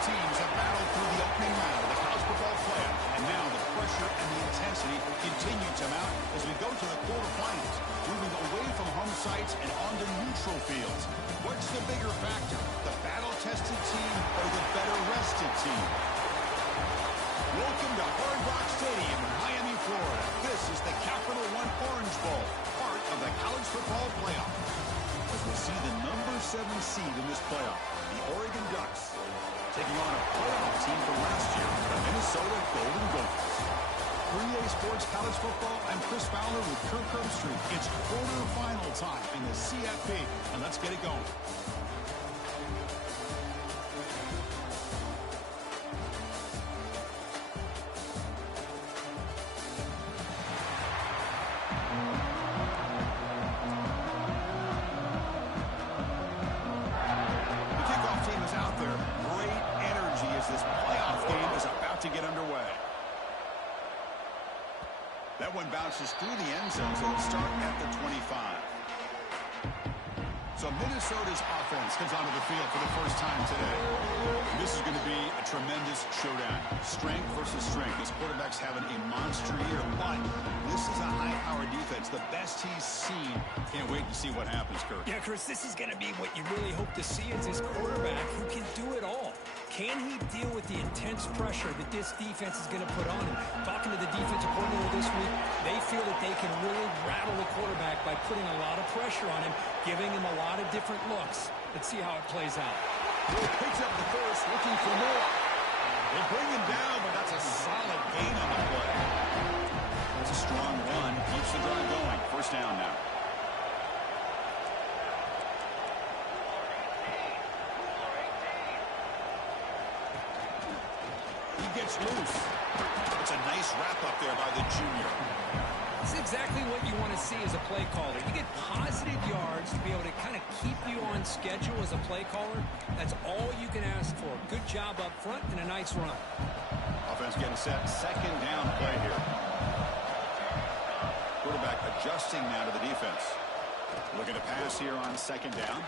teams have battled through the opening round of the college football playoff, and now the pressure and the intensity continue to mount as we go to the quarterfinals, moving away from home sites and onto neutral fields. What's the bigger factor, the battle-tested team or the better-rested team? Welcome to Hard Rock Stadium in Miami, Florida. This is the Capital One Orange Bowl, part of the college football playoff. As we see the number 7 seed in this playoff, the Oregon Ducks, taking on a playoff team from last year, the Minnesota Golden Gophers. For EA Sports College Football, I'm Chris Fowler with Kirk Herbstreit. It's quarterfinal time in the CFP, and let's get it going. That one bounces through the end zone, so it'll start at the 25. So Minnesota's offense comes onto the field for the first time today. This is going to be a tremendous showdown. Strength versus strength. This quarterback's having a monster year, but this is a high-powered defense, the best he's seen. Can't wait to see what happens, Kirk. Yeah, Chris, this is going to be what you really hope to see is this quarterback who can do it all. Can he deal with the intense pressure that this defense is going to put on him? Talking to the defensive coordinator this week, they feel that they can really rattle the quarterback by putting a lot of pressure on him, giving him a lot of different looks. Let's see how it plays out. Picks up the first, looking for more. They bring him down, but that's a solid gain on the play. That's a strong run. Keeps the drive going. First down now. Gets loose. It's a nice wrap-up there by the junior. This is exactly what you want to see as a play caller. You get positive yards to be able to kind of keep you on schedule as a play caller. That's all you can ask for. Good job up front and a nice run. Offense getting set. Second down play here. Quarterback adjusting now to the defense. Looking to pass here on second down.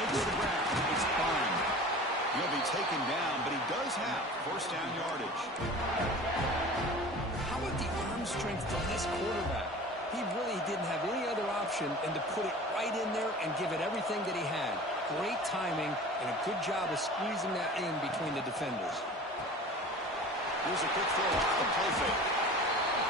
Makes the ground. It's fine. He'll be taken down, but he does have first down yardage. How about the arm strength from this quarterback? He really didn't have any other option than to put it right in there and give it everything that he had. Great timing and a good job of squeezing that in between the defenders. Here's a quick throw off the play fake.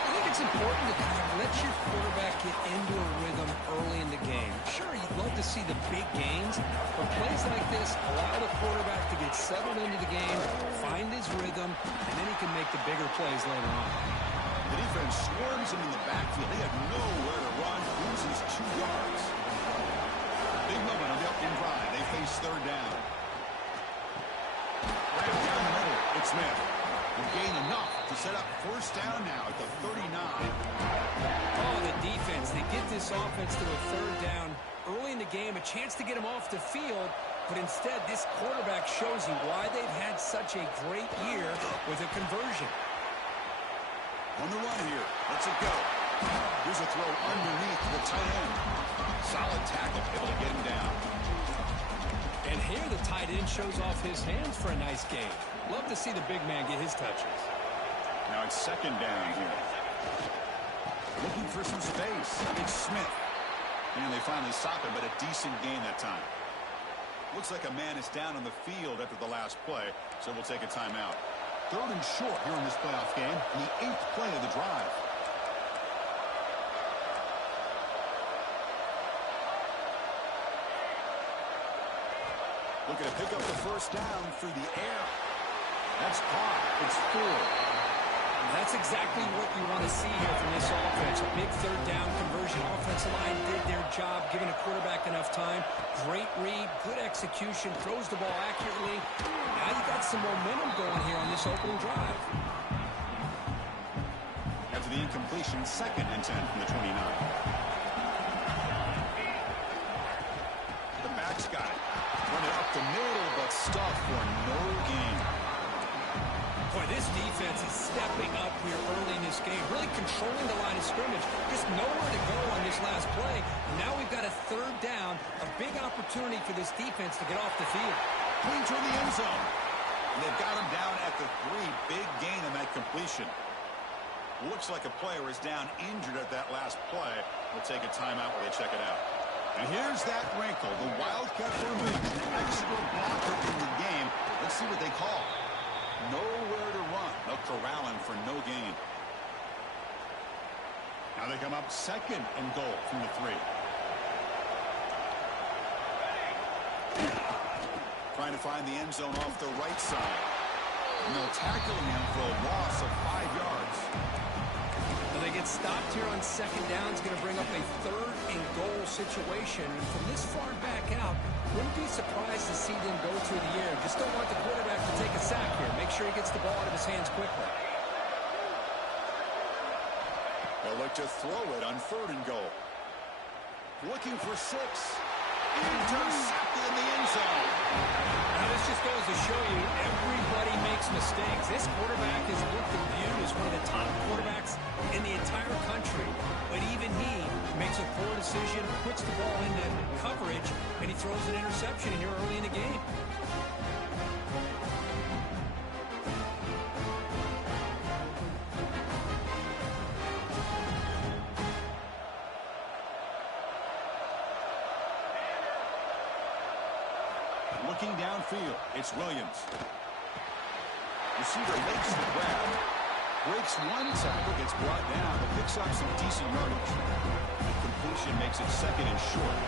I think it's important to kind of let your quarterback get into a rhythm early in the game. Sure, you'd love to see the big gains, but plays like this allow the quarterback to get settled into the game, find his rhythm, and then he can make the bigger plays later on. The defense swarms him in the backfield. They have nowhere to run. Loses 2 yards. Big moment on the opening drive. They face third down. Right down the middle. It's Smith. Will gain enough to set up first down now at the 39. Oh, the defense. They get this offense to a third down early in the game, a chance to get him off the field, but instead this quarterback shows you why they've had such a great year with a conversion. On the run here. Let's it go. Here's a throw underneath the tight end. Solid tackle, able to get him down. And here the tight end shows off his hands for a nice gain. Love to see the big man get his touches. Now it's second down here. Looking for some space. It's Smith. And they finally stop him, but a decent gain that time. Looks like a man is down on the field after the last play, so we'll take a timeout. Third and short here in this playoff game, and the 8th play of the drive. Looking to pick up the first down through the air. That's caught. It's 4. That's exactly what you want to see here from this offense. A big third down conversion. Offensive line did their job, giving the quarterback enough time. Great read, good execution, throws the ball accurately. Now you got some momentum going here on this opening drive. After the incompletion, 2nd and 10 from the 29. The back's got it. Running up the middle, but stuffed for no gain. Boy, this defense is stepping up here early in this game, really controlling the line of scrimmage. Just nowhere to go on this last play. Now we've got a third down, a big opportunity for this defense to get off the field. complete toward the end zone. And they've got him down at the 3. Big gain on that completion. Looks like a player is down injured at that last play. We'll take a timeout while they check it out. And here's that wrinkle. The Wildcat formation, extra blocker in the game. Let's see what they call. Nowhere to run. They'll corral him for no gain. Now they come up 2nd and goal from the 3. Trying to find the end zone off the right side. And they'll tackle him for a loss of 5 yards. Well, they get stopped here on 2nd down. It's going to bring up a 3rd and goal situation. And from this far back out, wouldn't be surprised to see them go through the air. Just don't want the quarterback to take a sack here. Make sure he gets the ball out of his hands quickly. They'll look to throw it on 3rd and goal. Looking for 6. Intercepted in the end zone. Now, this just goes to show you everybody makes mistakes. This quarterback is looked and viewed as one of the top quarterbacks in the entire country. But even he makes a poor decision, puts the ball into coverage, and he throws an interception here early in the game. Looking downfield, it's Williams. Receiver makes the grab. Breaks one tackle, gets brought down, but picks up some decent yardage. The completion makes it 2nd and short.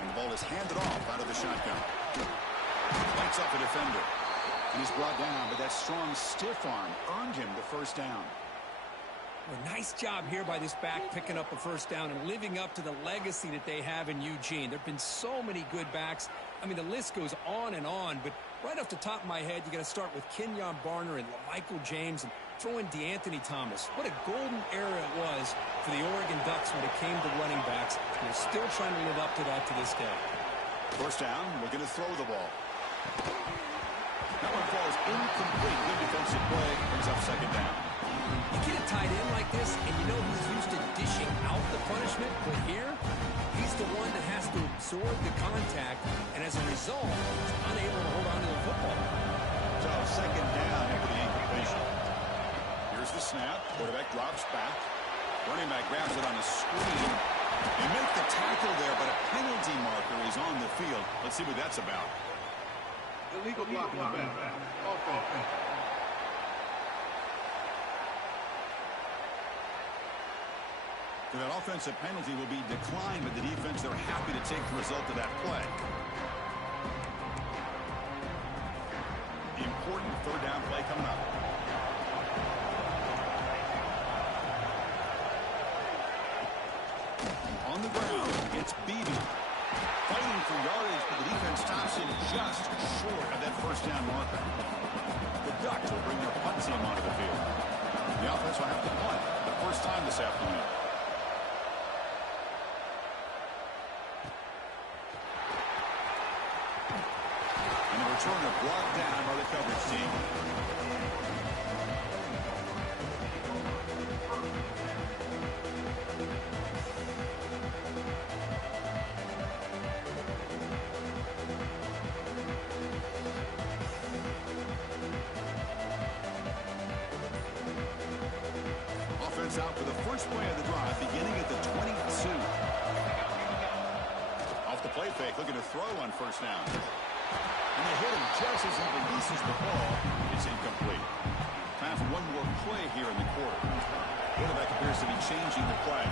And the ball is handed off out of the shotgun. Lights up a defender. And he's brought down, but that strong stiff arm earned him the 1st down. Well, nice job here by this back picking up a 1st down and living up to the legacy that they have in Eugene. There have been so many good backs. I mean, the list goes on and on, but right off the top of my head, you got to start with Kenyon Barner and Michael James and throw in DeAnthony Thomas. What a golden era it was for the Oregon Ducks when it came to running backs. They're still trying to live up to that to this day. 1st down, we're going to throw the ball. That one falls incomplete. Good defensive play. Brings up 2nd down. You get a tight end like this, and you know he's used to dishing out the punishment, but here, he's the one that has to absorb the contact, and as a result, he's unable to hold on to the football. So 2nd down after the incompletion. Here's the snap. Quarterback drops back. Running back grabs it on a screen. They make the tackle there, but a penalty marker is on the field. Let's see what that's about. Illegal blocking the back. That offensive penalty will be declined, but the defense, they're happy to take the result of that play. The important 3rd down play coming up. On the ground, it's Beebe. Fighting for yardage, but the defense stops him just short of that 1st down marker. The Ducks will bring their punt team onto the field. The offense will have to punt the 1st time this afternoon. Returner brought down by the coverage team. Offense out for the 1st play of the drive, beginning at the 22. Off the play fake, looking to throw on 1st down. And they hit him just as he releases the ball. It's incomplete. Time for one more play here in the quarter. Quarterback appears to be changing the play.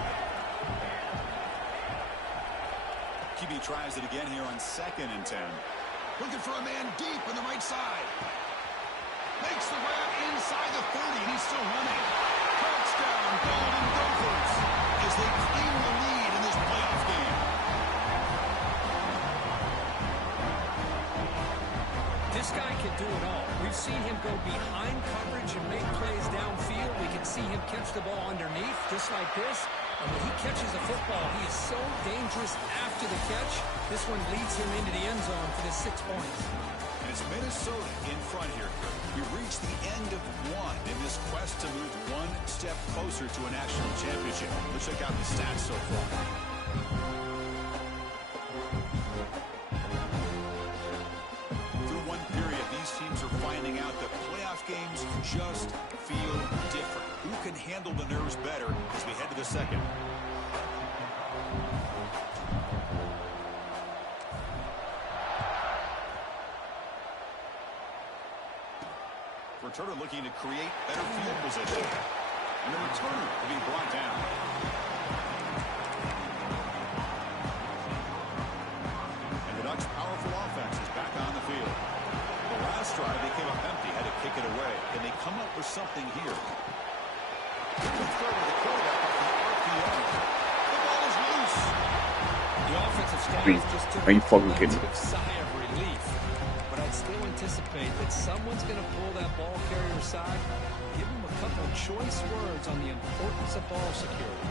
QB tries it again here on 2nd and 10. Looking for a man deep on the right side. Makes the grab inside the 30, and he's still running. Touchdown, Golden Gophers, as they claim the lead in this playoff game. This guy can do it all. We've seen him go behind coverage and make plays downfield. We can see him catch the ball underneath, just like this. And when he catches a football, he is so dangerous after the catch. This one leads him into the end zone for the 6 points. And it's Minnesota in front here. We reached the end of one in this quest to move one step closer to a national championship. Let's check out the stats so far. just feel different. Who can handle the nerves better as we head to the second? Returner looking to create better field position. And the returner will be brought down. And the Ducks' powerful offense is back on the field. The last drive, they came up empty, had to kick it away. Can they come up with something here? Good throw to the quarterback off the RPO. The ball is loose. The offensive staff just took Are you a fucking kidding? collective sigh of relief. But I'd still anticipate that someone's going to pull that ball carrier aside, give him a couple of choice words on the importance of ball security.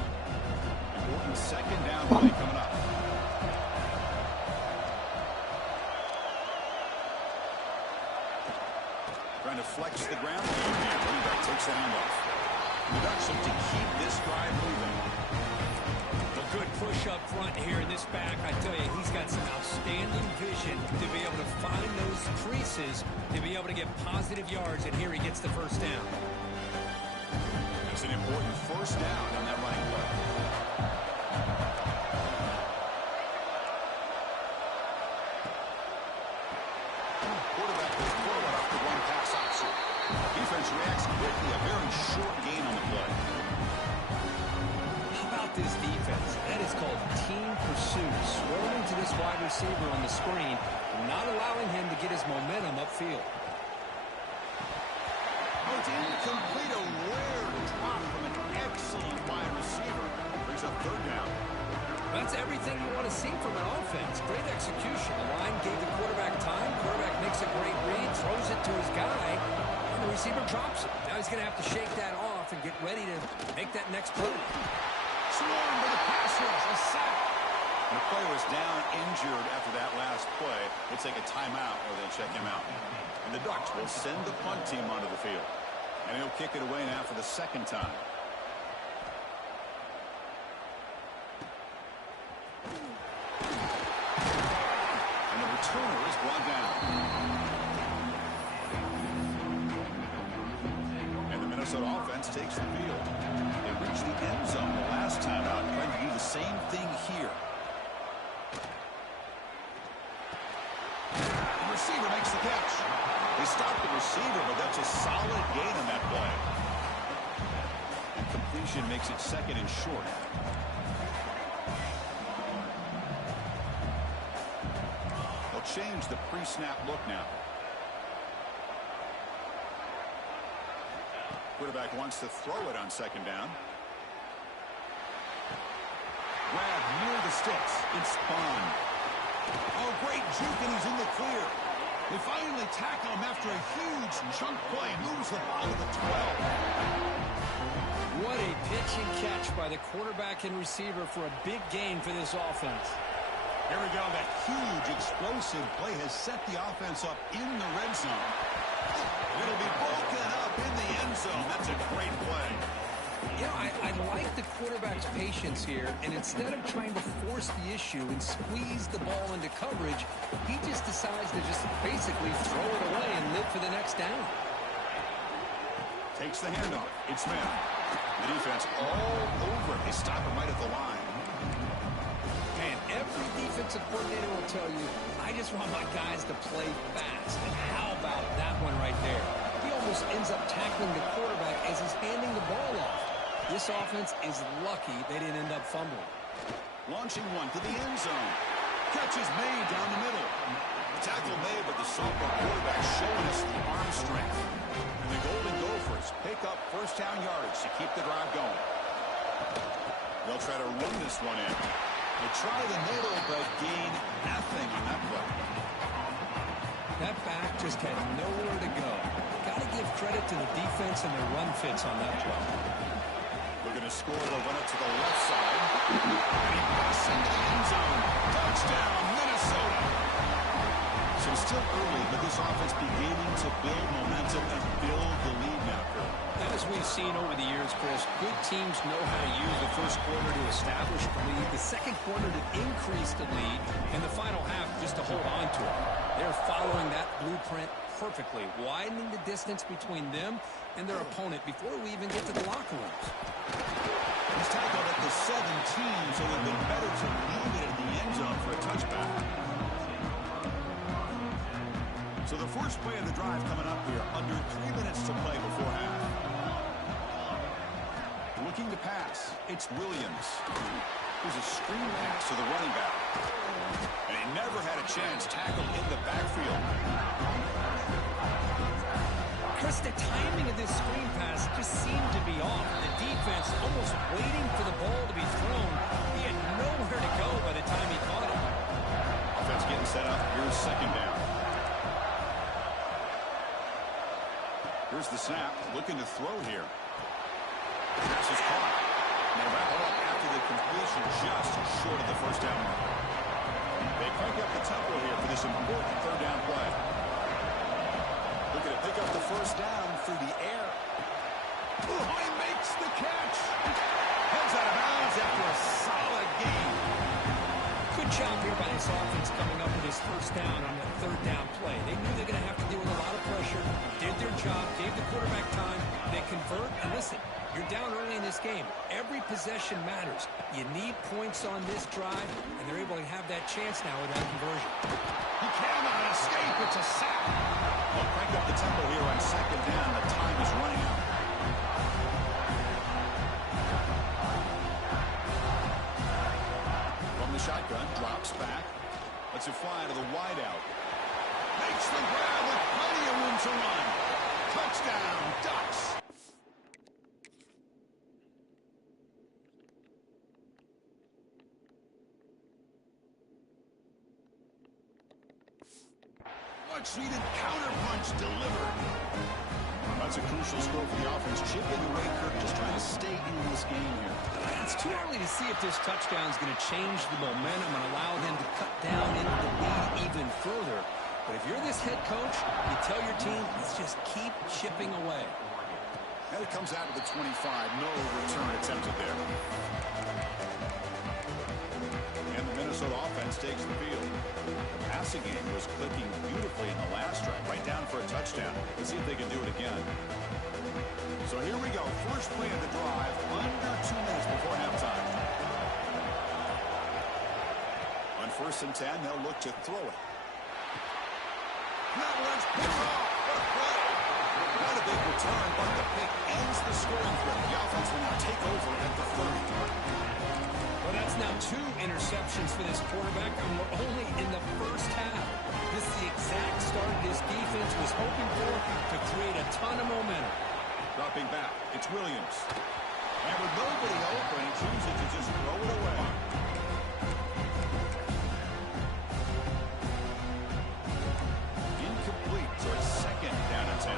Important second down play coming up. Trying to flex the ground game here. Running back takes the handoff. The Ducks look to keep this drive moving. A good push up front here in this back. I tell you, he's got some outstanding vision to be able to find those creases, to be able to get positive yards, and here he gets the first down. That's an important first down on that running play. Quarterback goes forward off the one pass option. Defense reacts quickly. A very short gain on the play. How about this defense? That is called team pursuit. Swarming to this wide receiver on the screen, not allowing him to get his momentum upfield. Oh, it's incomplete. A rare drop from an excellent wide receiver. Brings up third down. That's everything you want to see from an offense. Great execution. The line gave the quarterback time. Quarterback makes a great read, throws it to his guy, and the receiver drops it. Now he's going to have to shake that off and get ready to make that next play. Swarm with a pass rush, a sack. The player was down injured after that last play. They'll take a timeout or they'll check him out. And the Ducks will send the punt team onto the field. And he'll kick it away now for the second time. And the returner is brought down. And the Minnesota offense takes the field. They reached the end zone the last time out, trying to do the same thing here. The receiver makes the catch. They stop the receiver, but that's a solid gain on that play. And completion makes it second and short. They'll change the pre-snap look now. Quarterback wants to throw it on second down. Grab near the sticks. It's spun. Oh, great juke, and he's in the clear. They finally tackle him after a huge chunk play. Moves the ball to the 12. What a pitch and catch by the quarterback and receiver for a big gain for this offense. Here we go. That huge explosive play has set the offense up in the red zone. It'll be broken up in the end zone. That's a great play. You know, I like the quarterback's patience here, and instead of trying to force the issue and squeeze the ball into coverage, he just decides to just basically throw it away and live for the next down. Takes the handoff. It's Smith. The defense all over it. They stop him right at the line. Man, every defensive coordinator will tell you, I just want my guys to play fast. And how about that one right there? He almost ends up tackling the quarterback as he's handing the ball off. This offense is lucky they didn't end up fumbling. Launching one to the end zone. Catch is made down the middle. The tackle made, but the sophomore quarterback showing us the arm strength. And the Golden Gophers pick up first down yards to keep the drive going. They'll try to run this one in. They try the middle, but gain nothing on that play. That back just had nowhere to go. Got to give credit to the defense and their run fits on that play. We're going to score. They'll run it to the left side. And he busts into the end zone. Touchdown, Minnesota. So still early, but this offense beginning to build momentum and build the lead now, Kurt. As we've seen over the years, Chris, good teams know how to use the first quarter to establish the lead, the second quarter to increase the lead, and the final half just to hold on to it. They're following that blueprint perfectly, widening the distance between them and their opponent before we even get to the locker rooms. He's tackled at the 17, so it would have been better to leave it at the end zone for a touchback. So the first play of the drive coming up here, under 3 minutes to play before half. Looking to pass, it's Williams. Here's a screen pass to the running back. And he never had a chance tackled in the backfield. Chris, the timing of this screen pass just seemed to be off. The defense almost waiting for the ball to be thrown. He had nowhere to go by the time he caught it. Offense getting set up. Here's second down. Here's the snap. Looking to throw here. Pass is caught. They wrap it up after the completion, just short of the first down mark. They crank up the tempo here for this important third down play. Looking to pick up the first down through the air. Oh, he makes the catch. Heads out of bounds after a solid game. Good job here by this offense coming up with his first down on that third down play. They knew they were going to have to deal with a lot of pressure, did their job, gave the quarterback time. They convert, and listen, you're down early in this game. Every possession matters. You need points on this drive, and they're able to have that chance now with that conversion. He cannot escape. It's a sack. They'll crank up the tempo here on second down. The time is running out. From the shotgun, drops back. Lets it fly to the wideout. Makes the grab with plenty of room to run. Touchdown, Ducks. Much-needed counter-punch delivered. That's a crucial score for the offense. Chipping away, Kirk, just trying to stay in this game here. It's too early to see if this touchdown is going to change the momentum and allow them to cut down into the lead even further. But if you're this head coach, you tell your team, let's just keep chipping away. And it comes out of the 25. No return attempted there. And the Minnesota offense takes the field. The passing game was clicking beautifully in the last drive, right down for a touchdown. Let's see if they can do it again. So here we go. First play of the drive, under 2 minutes before halftime. On 1st and 10, they'll look to throw it. Now let's pick off. What a play. Not a big return, but the pick ends the scoring threat. The offense will now take over at the 30. Well, that's now 2 interceptions for this quarterback, and we're only in the first half. This is the exact start this defense was hoping for to create a ton of momentum. Dropping back, it's Williams. And with nobody open, he chooses to just throw it away. Incomplete, so it's second down and 10.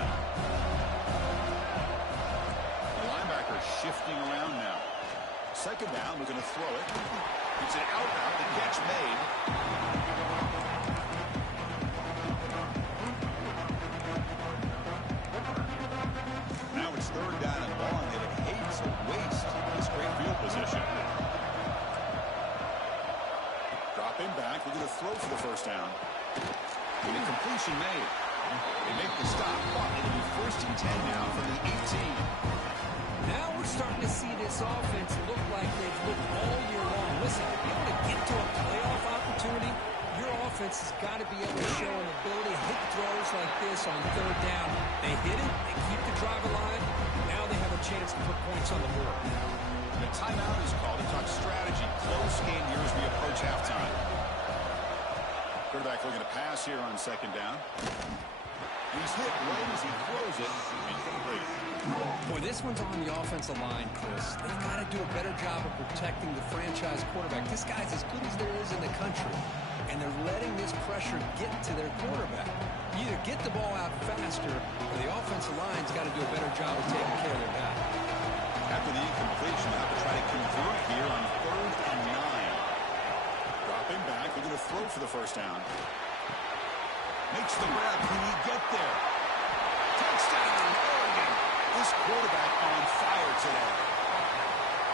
The linebacker shifting around now. Second down, we're going to throw it. It's an out route, the catch made. Now it's third down and long. They would hate to waste this great field position. Dropping back, we're going to throw for the first down. And a completion made. They make the stop, but it'll be 1st and 10 now from the 18. Now we're starting to see this offense look like they've looked all year long. Listen, to be able to get to a playoff opportunity, your offense has got to be able to show an ability to hit throws like this on third down. They hit it, they keep the drive alive, now they have a chance to put points on the board. The timeout is called to talk strategy. Close game here as we approach halftime. Quarterback looking to pass here on second down. He's hit right as he throws it. Incomplete. Boy, this one's on the offensive line, Chris. They've got to do a better job of protecting the franchise quarterback. This guy's as good as there is in the country, and they're letting this pressure get to their quarterback. You either get the ball out faster, or the offensive line's got to do a better job of taking care of their guy. After the incompletion, they'll have to try to convert here on 3rd and 9. Dropping back, we're going to throw for the first down. Makes the grab. Can he get there? Touchdown, Oregon. This quarterback on fire today.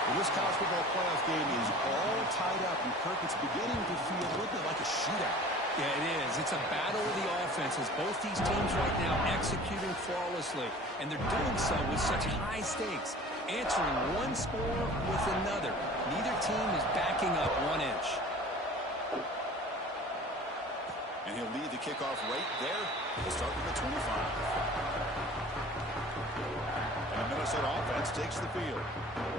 Well, this college football playoff game is all tied up, and Kirk, it's beginning to feel a little bit like a shootout. Yeah, it is. It's a battle of the offenses. Both these teams right now executing flawlessly, and they're doing so with such high stakes, answering one score with another. Neither team is backing up 1 inch. And he'll lead the kickoff right there. We'll start with the 25. And the Minnesota offense takes the field.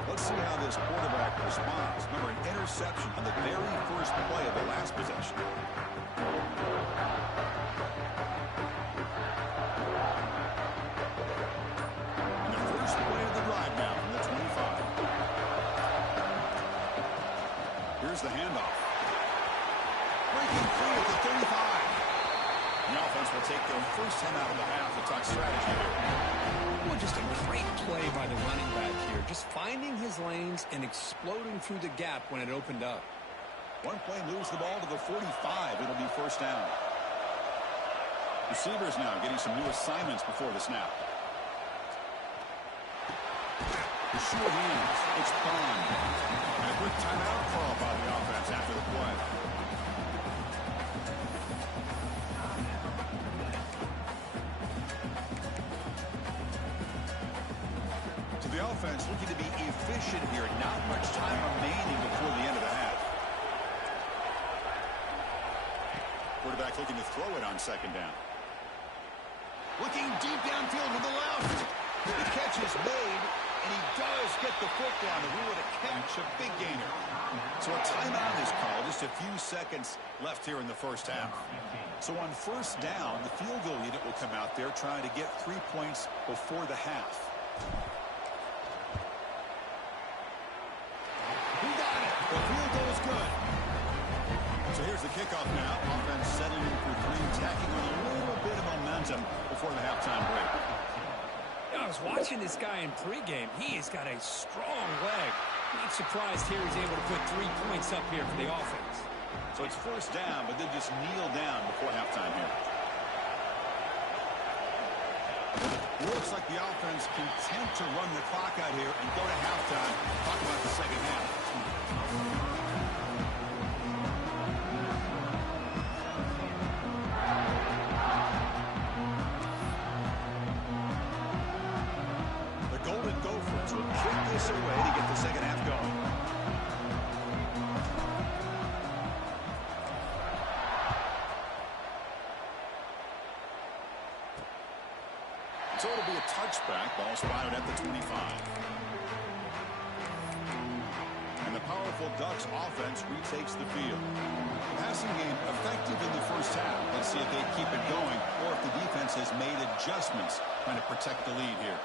Let's see how this quarterback responds. Remember, an interception on the very first play of the last possession. And the first play of the drive now from the 25. Here's the handoff. Breaking free at the 35. The offense will take their first 10 out of the half. We'll talk strategy here. Well, just a great play by the running back here. Just finding his lanes and exploding through the gap when it opened up. One play moves the ball to the 45. It'll be first down. Receivers now getting some new assignments before the snap. The short hands. It's Bond. And a quick timeout call by the offense after the play. The offense looking to be efficient here. Not much time remaining before the end of the half. Quarterback looking to throw it on second down. Looking deep downfield with the left. The catch is made, and he does get the foot down to rule it a catch, a big gainer. So a timeout is called. Just a few seconds left here in the first half. So on first down, the field goal unit will come out there trying to get 3 points before the half. The field goal is good. So here's the kickoff now. Offense settling in for 3, tacking on a little bit of momentum before the halftime break. I was watching this guy in pregame. He has got a strong leg. Not surprised here he's able to put 3 points up here for the offense. So it's first down, but they just kneel down before halftime here. Looks like the offense content to run the clock out here and go to halftime. Talk about the second half. The Golden Gophers will kick this away to get the second half going. So it'll be a touchback. Ball spotted at the 25. And the powerful Ducks offense retakes the field. The passing game effective in the first half. Let's see if they keep it going or if the defense has made adjustments trying to protect the lead here.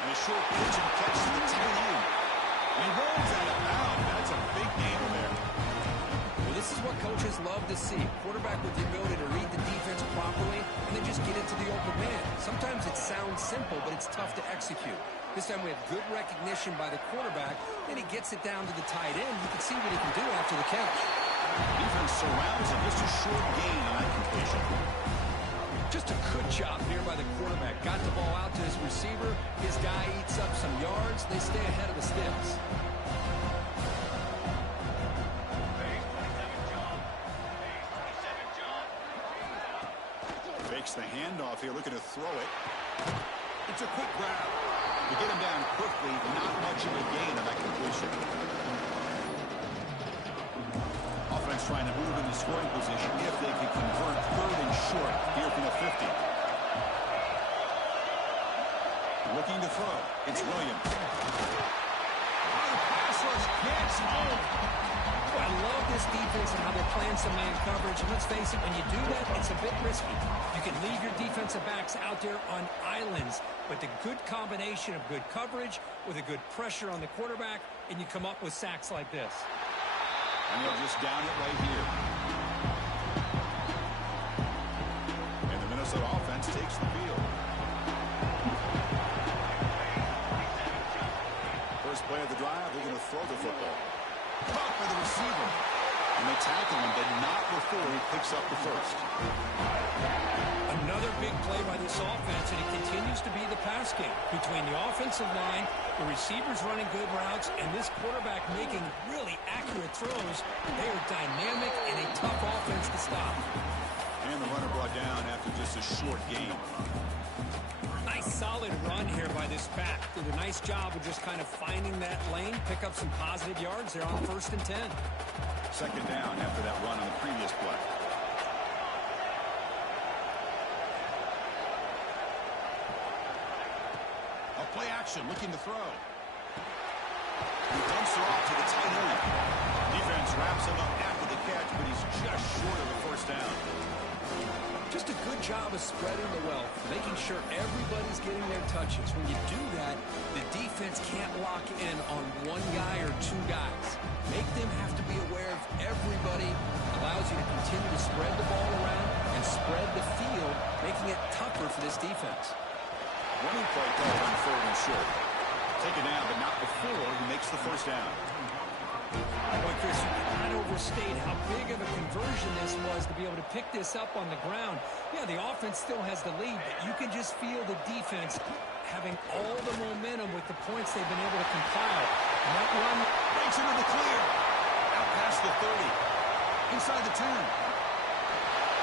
And a short pitch and catch to the tight end. And he rolls out of bounds. That's a big gain there. Well, this is what coaches love to see. Quarterback with the ability to read the defense properly and then just get into the open man. Sometimes it sounds simple, but it's tough to execute. This time we have good recognition by the quarterback. Then he gets it down to the tight end. You can see what he can do after the catch. Defense surrounds him. Just a short gain on that completion. Just a good job here by the quarterback. Got the ball out to his receiver. His guy eats up some yards. They stay ahead of the sticks. Fakes the handoff here, looking to throw it. It's a quick grab. To get him down quickly, not much of a gain on that completion. Offense trying to move into scoring position if they can convert third and short here from the 50. Looking to throw. It's Williams. Oh, the pass rush gets home. I love this defense and how they're playing some man coverage. And let's face it, when you do that, it's a bit risky. You can leave your defensive backs out there on islands, but the good combination of good coverage with a good pressure on the quarterback, and you come up with sacks like this. And they'll just down it right here. And the Minnesota offense takes the field. First play of the drive, they're going to throw the football. Caught by the receiver. And they tackle him, but not before he picks up the first. Another big play by this offense, and it continues to be the pass game between the offensive line, the receivers running good routes, and this quarterback making really accurate throws. They are dynamic and a tough offense to stop. And the runner brought down after just a short gain. Nice solid run here by this back. Did a nice job of just kind of finding that lane, pick up some positive yards there on 1st and 10. Second down after that run on the previous play. Play action, looking to throw. He dumps her off to the tight end. Defense wraps him up after the catch, but he's just short of the first down. Just a good job of spreading the wealth, making sure everybody's getting their touches. When you do that, the defense can't lock in on one guy or two guys. Make them have to be aware of everybody. Allows you to continue to spread the ball around and spread the field, making it tougher for this defense. Running play called on 3rd and short. Take it down, but not before he makes the first down. Boy, Chris, you cannot overstate how big of a conversion this was to be able to pick this up on the ground. Yeah, the offense still has the lead, but you can just feel the defense having all the momentum with the points they've been able to compile. And that run breaks into the clear. Out past the 30. Inside the 10.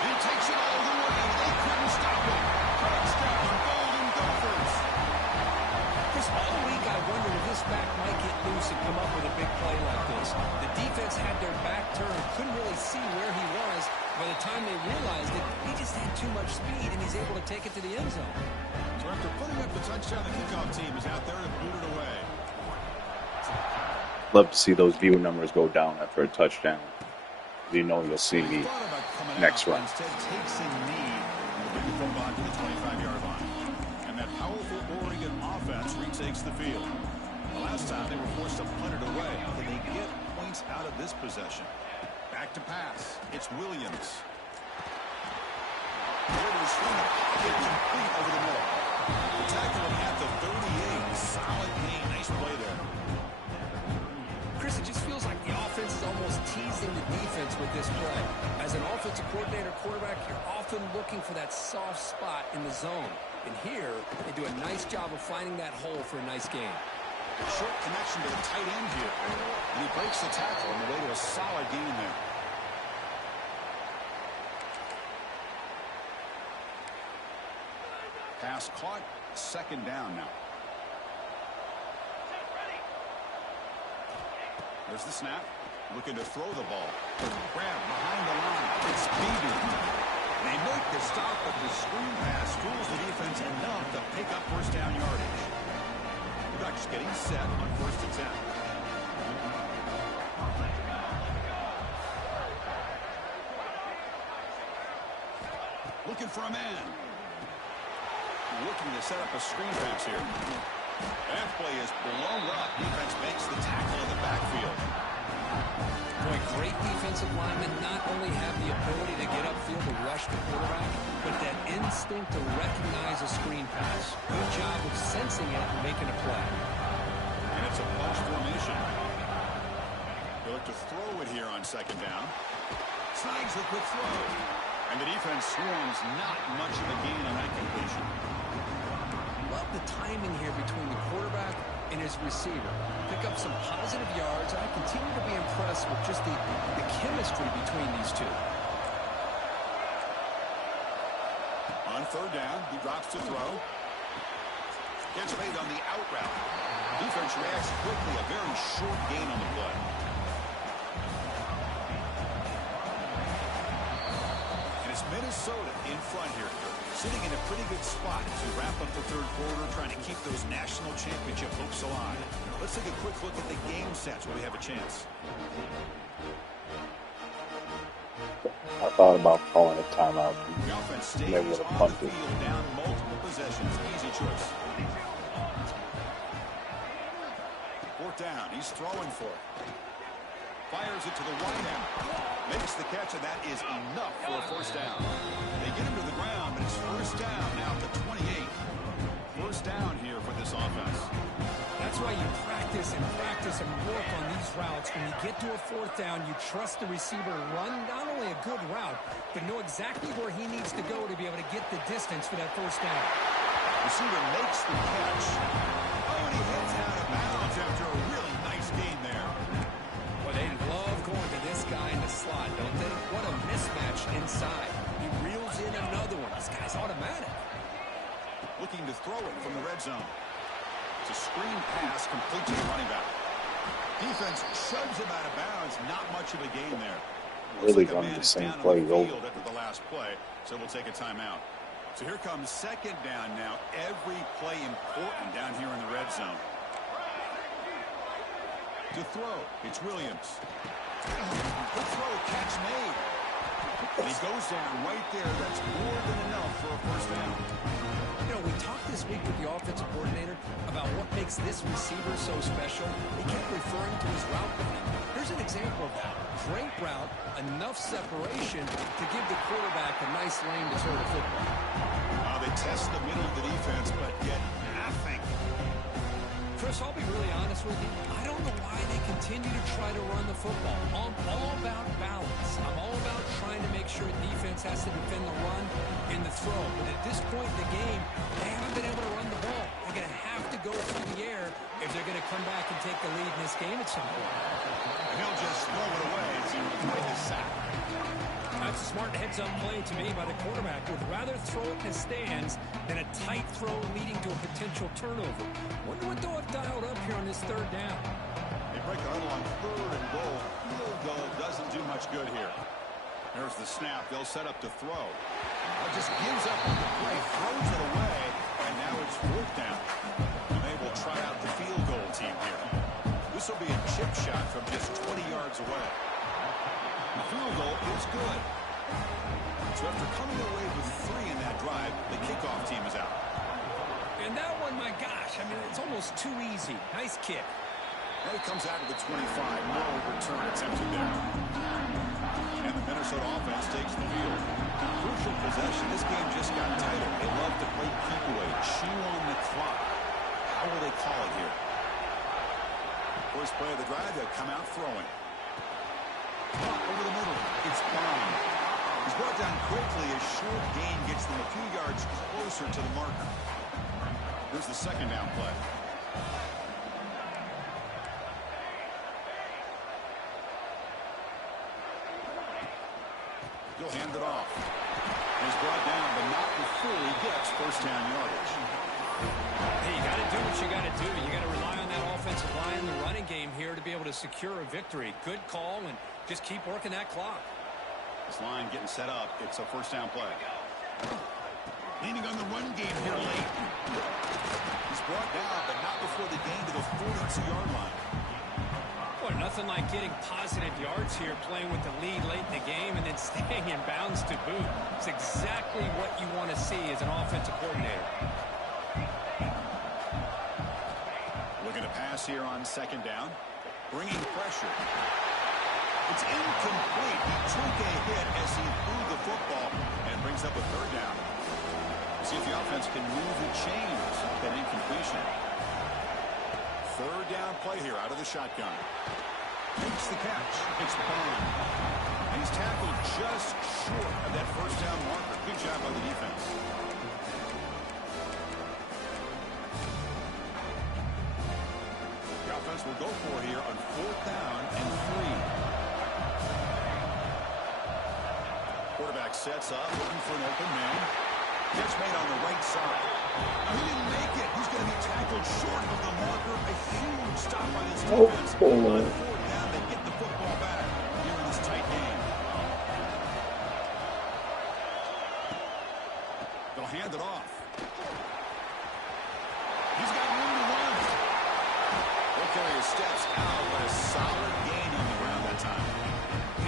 He takes it all the way. They couldn't stop him. Touchdown, Golden Gophers. Chris, all week I wondered if this back might get loose and come up with a big play like this. The defense had their back turned, couldn't really see where he was. By the time they realized it, he just had too much speed, and he's able to take it to the end zone. So after putting up the touchdown, the kickoff team is out there to boot it away. Love to see those view numbers go down after a touchdown. You know you'll see me next run. Instead takes a knee and bring the football to the 25-yard line. And that powerful Oregon offense retakes the field. The last time they were forced to punt it away. Can they get points out of this possession? Back to pass. It's Williams. Rivers from the pocket, complete over the middle. The tackle at the 38. Solid gain. Nice play there. Chris, it just feels like the offense is almost teasing the defense with this play. As an offensive coordinator, quarterback, you're often looking for that soft spot in the zone. And here, they do a nice job of finding that hole for a nice gain. Short connection to the tight end here. And he breaks the tackle on the way to a solid gain there. Pass caught. Second down now. There's the snap. Looking to throw the ball. Grab behind the line. It's Beebe. They make the stop, but the screen pass fools the defense enough to pick up first down yardage. Ducks getting set on 1st and 10. Looking for a man. Looking to set up a screen pass here. That play is blown up. Defense makes the tackle in the backfield. Boy, great defensive linemen not only have the ability to get upfield to rush the quarterback, but that instinct to recognize a screen pass. Good job of sensing it and making a play. And it's a bunch formation. They look to throw it here on second down. Snags the quick throw. And the defense swarms. Not much of a gain on that completion. Love the timing here between the quarterback and his receiver. Pick up some positive yards, and I continue to be impressed with just the chemistry between these two. On third down, he drops to throw. Gets made on the out route. Defense reacts quickly. A very short gain on the play. And it's Minnesota in front here, sitting in a pretty good spot to wrap up the third quarter, trying to keep those national championship hopes alive. Let's take a quick look at the game sets where we have a chance. I thought about calling a timeout. The offense Maybe stays with a on punt the field, down multiple possessions. Easy choice. Fourth down. He's throwing for it. Fires it to the right end. Makes the catch, and that is enough for a first down. They get him to the ground, but it's first down now at the 28. First down here for this offense. That's why you practice and work on these routes. When you get to a fourth down, you trust the receiver run not only a good route, but know exactly where he needs to go to be able to get the distance for that first down. Receiver makes the catch. Oh, and he heads out of bounds after a really nice gain there. Well, they love going to this guy in the slot, don't they? What a mismatch inside. He reels in another one. This guy's automatic. Looking to throw it from the red zone. It's a screen pass complete to the running back. Defense shoves him out of bounds. Not much of a gain there. Really running the same play over. After the last play, so we'll take a timeout. So here comes second down now. Every play important down here in the red zone. To throw, it's Williams. Good throw, catch made. And he goes down right there. That's more than enough for a first down. You know, we talked this week with the offensive coordinator about what makes this receiver so special. He kept referring to his route running. Here's an example of that. Great route, enough separation to give the quarterback a nice lane to throw the football. They test the middle of the defense, but get nothing. Chris, I'll be really honest with you. I don't know why they continue to try to run the football. I'm all about balance. I'm all about trying to make sure defense has to defend the run and the throw. But at this point in the game, they haven't been able to run the ball. They're going to have to go through the air if they're going to come back and take the lead in this game at some point. And he'll just throw it away as he avoids the sack. That's a smart heads-up play to me by the quarterback. Would rather throw it in the stands than a tight throw leading to a potential turnover. Wonder what they'll have dialed up here on this third down. They break the huddle on 3rd and goal. Field goal doesn't do much good here. There's the snap. They'll set up to throw. Just gives up on the play, throws it away, and now it's 4th down. And they will try out the field goal team here. This will be a chip shot from just 20 yards away. The field goal is good. So after coming away with 3 in that drive, the kickoff team is out. And that one, my gosh, I mean, it's almost too easy. Nice kick. Now he comes out of the 25. No return attempted there. And the Minnesota offense takes the field. Crucial possession. This game just got tighter. They love to play keep away, chew on the clock. How will they call it here? First play of the drive, they'll come out throwing. Over the middle, it's Bond. He's brought down quickly. A short gain gets them a few yards closer to the marker. Here's the second down play. He'll hand it off. He's brought down, but not before he gets first down yardage. Hey, you got to do what you got to do. You got to rely on that offensive line, the running game here to be able to secure a victory. Good call, and just keep working that clock. This line getting set up. It's a first down play. Leaning on the run game here late. He's brought down, but not before the gain to the 42-yard line. Boy, nothing like getting positive yards here, playing with the lead late in the game and then staying in bounds to boot. It's exactly what you want to see as an offensive coordinator. Looking to pass here on second down. Bringing pressure. It's incomplete. He took a hit as he threw the football and brings up a third down. See if the offense can move the chains off that incompletion. Third down play here out of the shotgun. Makes the catch. It's Bond. And he's tackled just short of that first down marker. Good job by the defense. The offense will go for it here on 4th down and 3. Quarterback sets up, looking for an open man. Catch made on the right side. Now, he didn't make it. He's going to be tackled short of the marker. A huge stop by this defense. On 4th down, they get the football back here in this tight game. They'll hand it off. He's got room to run. They'll carry his steps out, but a solid gain on the ground that time.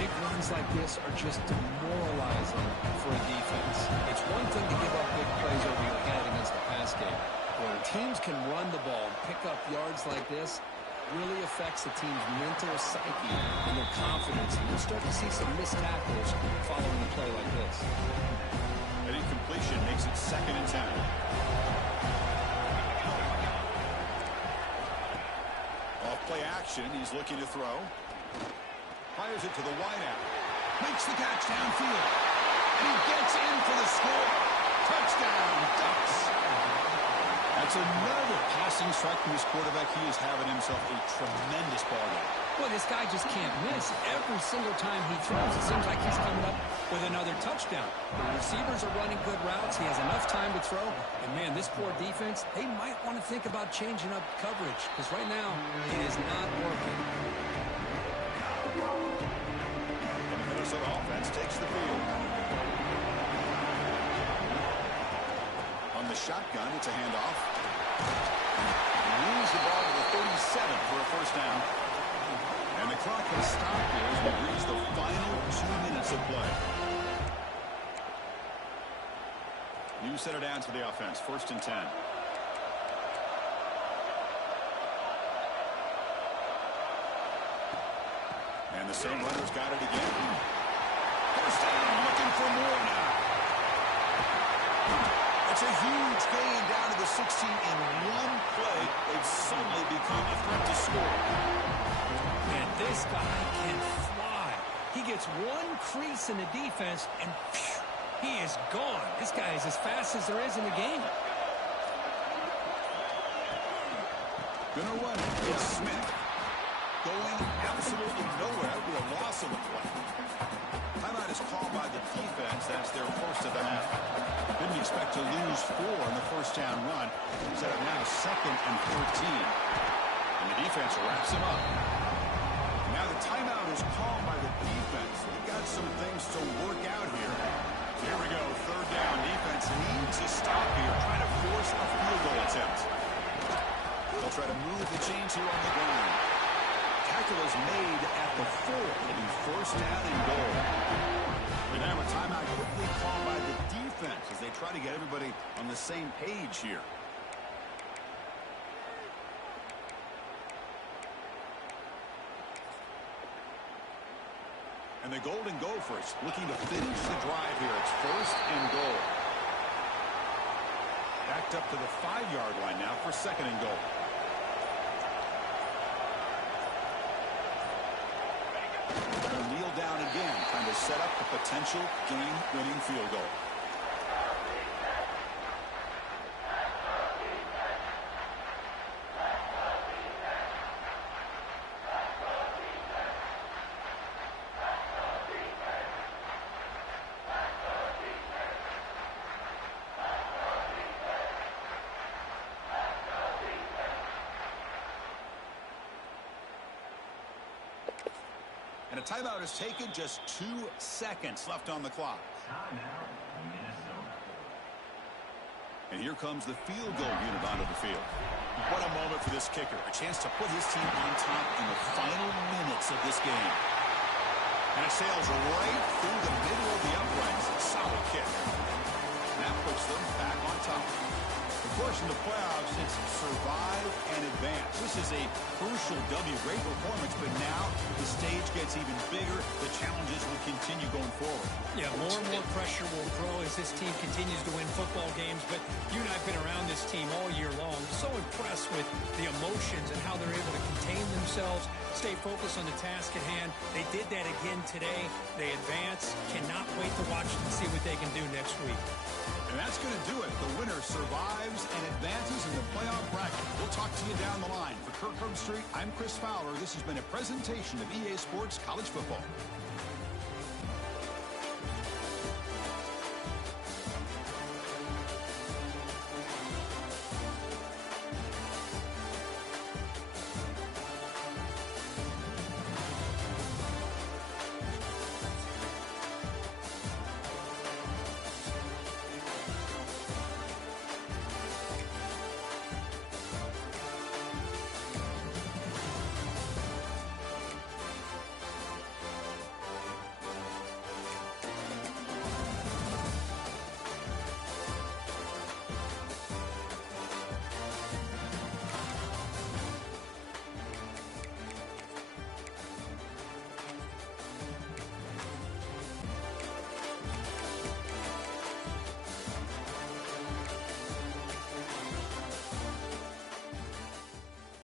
Big runs like this are just demoralizing for a defense. It's one thing to give up big plays over your head against the pass game. Where teams can run the ball and pick up yards like this, really affects the team's mental psyche and their confidence. And you'll start to see some missed tackles following a play like this. An incompletion makes it 2nd and 10. action. He's looking to throw. Fires it to the wideout. Makes the catch downfield. And he gets in for the score. Touchdown, Ducks. That's another passing strike from his quarterback. He is having himself a tremendous ball game. Well, this guy just can't miss. Every single time he throws, it seems like he's coming up with another touchdown. The receivers are running good routes. He has enough time to throw. And, man, this poor defense, they might want to think about changing up coverage because right now it is not working. And the Minnesota offense takes the field. On the shotgun, it's a handoff. Moves the ball to the 37 for a first down. And the clock has stopped here as we reach the final 2 minutes of play. New center downs for the offense. 1st and 10. And the same runner's got it again. First down, looking for more now. It's a huge gain down to the 16 in one play. They've suddenly become a threat to score. Man, this guy can fly. He gets one crease in the defense, and phew, he is gone. This guy is as fast as there is in the game. Gonna run it. It's Smith. Going absolutely nowhere. That would be a loss of the play. Timeout is called by the defense. That's their first of the half. Didn't expect to lose 4 on the first down run. Set up now 2nd and 13. And the defense wraps him up. Now the timeout is called by the defense. They've got some things to work out here. Here we go. 3rd down. Defense needs to stop here. Trying to force a field goal attempt. They'll try to move the chains here on the ground. Tackle is made at the 4. It'll be 1st down and goal. And now a timeout quickly called by the defense as they try to get everybody on the same page here. And the Golden Gophers looking to finish the drive here. It's 1st and goal. Backed up to the 5-yard line now for 2nd and goal. They'll kneel down again, trying to set up a potential game-winning field goal. And a timeout is taken, just 2 seconds left on the clock. And here comes the field goal unit onto the field. What a moment for this kicker. A chance to put his team on top in the final minutes of this game. And it sails right through the middle of the uprights. Solid kick. And that puts them back on top. Of course, in the playoffs, it's survive and advance. This is a crucial W. Great performance, but now the stage gets even bigger. The challenges will continue going forward. Yeah, more and more pressure will grow as this team continues to win football games. But you and I have been around this team all year long. So impressed with the emotions and how they're able to contain themselves, stay focused on the task at hand. They did that again today. They advance. Cannot wait to watch and see what they can do next week. And that's going to do it. The winner survives and advances in the playoff bracket. We'll talk to you down the line. For Kirk Herbstreit, I'm Chris Fowler. This has been a presentation of EA Sports College Football.